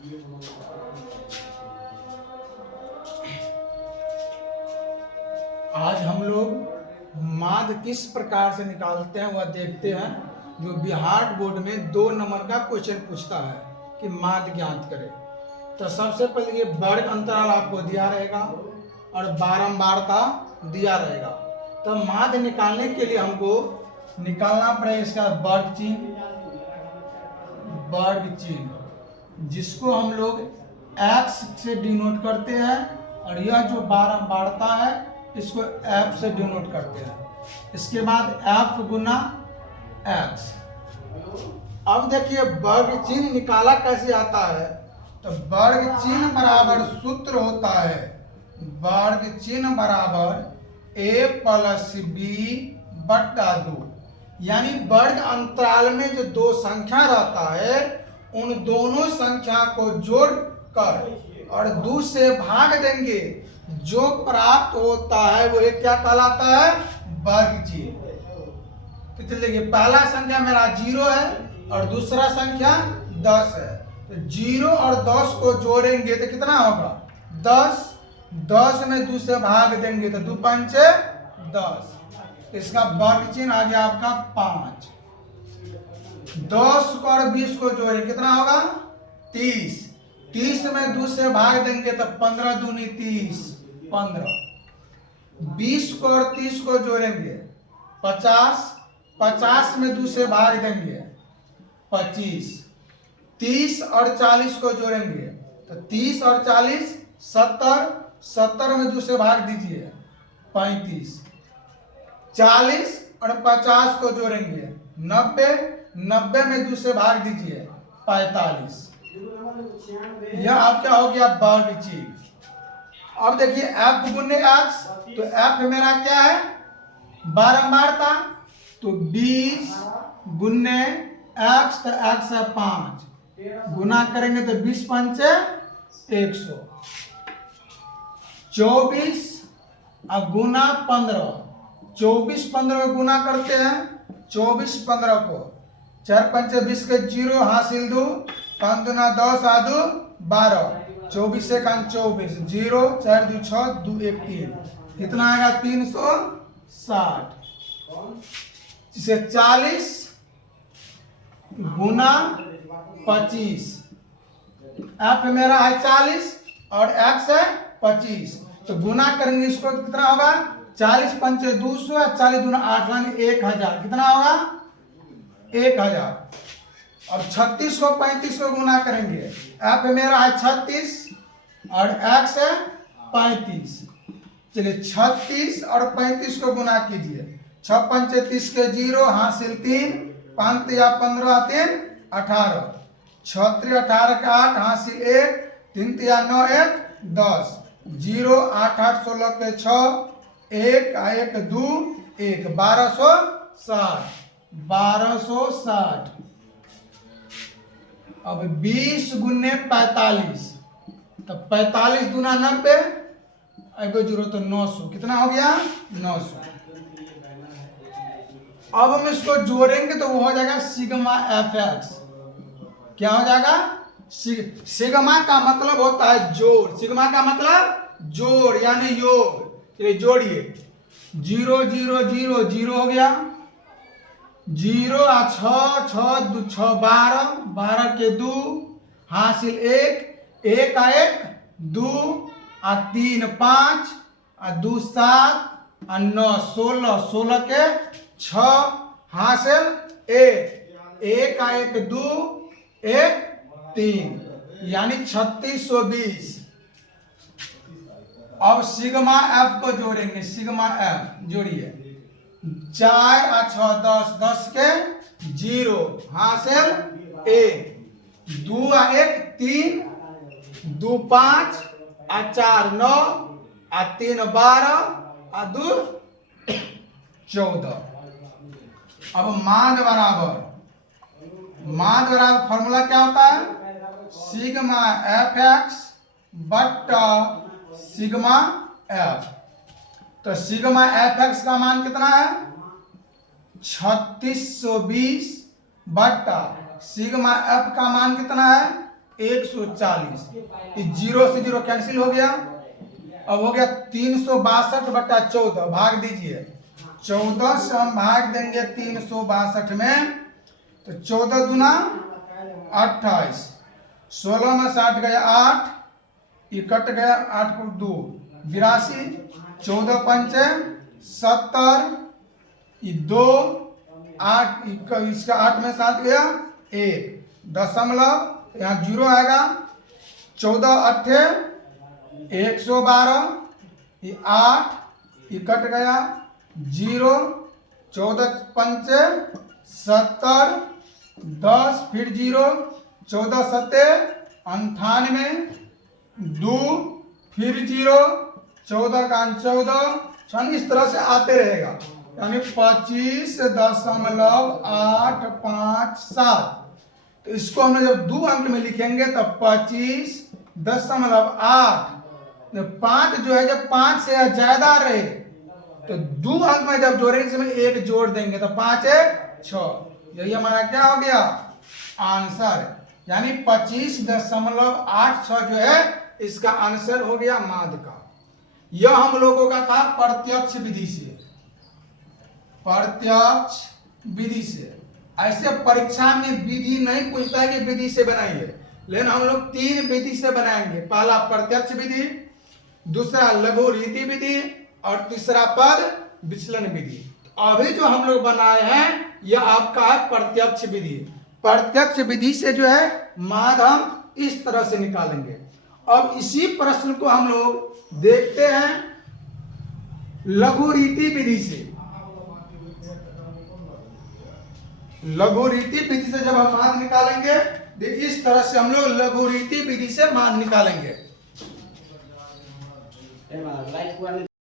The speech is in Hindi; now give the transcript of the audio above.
आज हम लोग माध्य किस प्रकार से निकालते हैं वह देखते हैं। जो बिहार बोर्ड में 2 नंबर का क्वेश्चन पूछता है कि माध्य ज्ञात करें। तो सबसे पहले ये वर्ग अंतराल आपको दिया रहेगा और बारंबारता दिया रहेगा। तो माध्य निकालने के लिए हमको निकालना पड़ेगा इसका वर्ग चिन्ह, जिसको हम लोग x से डिनोट करते हैं, और यह जो बारंबारता है इसको f से डिनोट करते हैं। इसके बाद f गुना x। अब देखिए वर्ग चिन्ह निकाला कैसे आता है। तो वर्ग चिन्ह बराबर सूत्र होता है, वर्ग चिन्ह बराबर a प्लस b बट्टा 2। यानी वर्ग अंतराल में जो 2 संख्या रहता है उन दोनों संख्या को जोड़ कर और 2 से भाग देंगे, जो प्राप्त होता है वो क्या कहलाता है, वर्ग चिन्ह। तो चलिए पहला संख्या मेरा 0 है और दूसरा संख्या 10 है। तो 0 और 10 को जोड़ेंगे तो कितना होगा, 10। 10 में 2 से भाग देंगे तो 2 पंचे 10। इसका वर्ग चिन्ह आ गया आपका 5। 10 और 20 को जोड़ेंगे कितना होगा, 30। 30 में 2 से भाग देंगे तो 15 दूनी 30, 15। 20 को और 30 को जोड़ेंगे 50। 50 में 2 से भाग देंगे 25। 30 और 40 को जोड़ेंगे तो 30 और 40 70। 70 में 2 से भाग दीजिए 35। 40 और 50 को जोड़ेंगे 90। 90 में 2 से भाग दीजिए 45। यह आपका हो गया वर्ग चिन्ह। अब देखिए f गुने x, तो f मेरा क्या है, बारंबारता। तो 20 गुने x, तो x है 5, गुना करेंगे तो 20 पंचे 100। 24 और गुना 15। 24 15 को गुना करते हैं, 24 15 को 4 पंचे 20 के 0 हासिल 2, 5 दूना 10 आदू 12। 24 से 24, 0 4 2 6 2 1 3, कितना आएगा 360। इसे 40 गुना 25। f मेरा है 40 और x है 25, तो गुना करेंगे इसको कितना होगा, 40 पंचे 200, 40 दूना 8 यानी 1000। कितना होगा 1000। और 36 को 35 को गुना करेंगे, f मेरा है 36 और x है 35। चलिए 36 और 35 को गुना कीजिए, 6 पंचे 30 के 0 हासिल 3, 5 या 15 3 18। 6 18 के 8 हासिल 1, 3 या 9 1 10। 0 8 8 16 के 6, 1 1 2 1, 1260। 1260। अब 20 गुने 45, तो 45 दूना 90, एगो 0 तो 900। कितना हो गया 900। अब हम इसको जोड़ेंगे तो वो हो जाएगा सिग्मा fx। क्या हो जाएगा, सिग्मा का मतलब होता है जोड़। सिग्मा का मतलब जोड़ यानी योग। चलिए जोड़िए, 0 0 0 0 हो गया, 0 आ 6 6 2 6 12, 12 के 2 हासिल 1, 1 आ 1 2 आ 3 5 आ 2 7 आ 9 16, 16 के 6 हासिल 1, 1 आ 1 2 1 3, यानी 3620। अब सिग्मा f को जोड़ेंगे, सिग्मा f जोड़िए, 4 आ 6 10, 10 के 0 हासिल 1, 2 आ 1 3, 2 5 आ 4 9 आ 3 12 आ 2 14। अब मान बराबर फॉर्मूला क्या होता है, सिग्मा fx बट्टा सिग्मा f। तो सिग्मा fx का मान कितना है 3620 बट्टा सिग्मा f का मान कितना है 140। इस 0 से 0 कैंसिल हो गया। अब हो गया 362/14, भाग दीजिए। 14 से हम भाग देंगे 362 में, तो 14 दूना 28, 16 में 60 गया 8, ये कट गया 8 को 2 82, 14 पंचे 70, ये 2 8, इसका 8 में 7 गया 1 दशमलव, यहाँ 0 आएगा। 14 अट्ठे 112, ये 8, ये कट गया 0, 14 पंचे 70, 10 फिर 0, 14 सत्ते 98, 2 फिर 0, 14 का 14, इस तरह से आते रहेगा। यानी 25.857। तो इसको हमने जब 2 अंक में लिखेंगे तो 25.8, 5 जो है जब 5 से ज्यादा रहे तो 2 अंक में जब जोड़ेंगे इसमें 1 जोड़ देंगे तो 5 1 6। यही हमारा क्या हो गया आंसर, यानी 25.86 जो है इसका आंसर हो गया माध्य का। यह हम लोगों का था प्रत्यक्ष विधि से। प्रत्यक्ष विधि से ऐसे परीक्षा में विधि नहीं पूछता है कि विधि से बनाइए, लेकिन हम लोग 3 विधि से बनाएंगे। पहला प्रत्यक्ष विधि, दूसरा लघु रीति विधि और तीसरा पद विचलन विधि। अभी जो हम लोग बनाए हैं यह आपका है प्रत्यक्ष विधि। प्रत्यक्ष विधि से जो है माध्य हम इस तरह से निकालेंगे। अब इसी प्रश्न को हम लोग देखते हैं लघु रीति विधि से। लघु रीति विधि से जब हम मान निकालेंगे इस तरह से हम लोग लघु रीति विधि से मान निकालेंगे।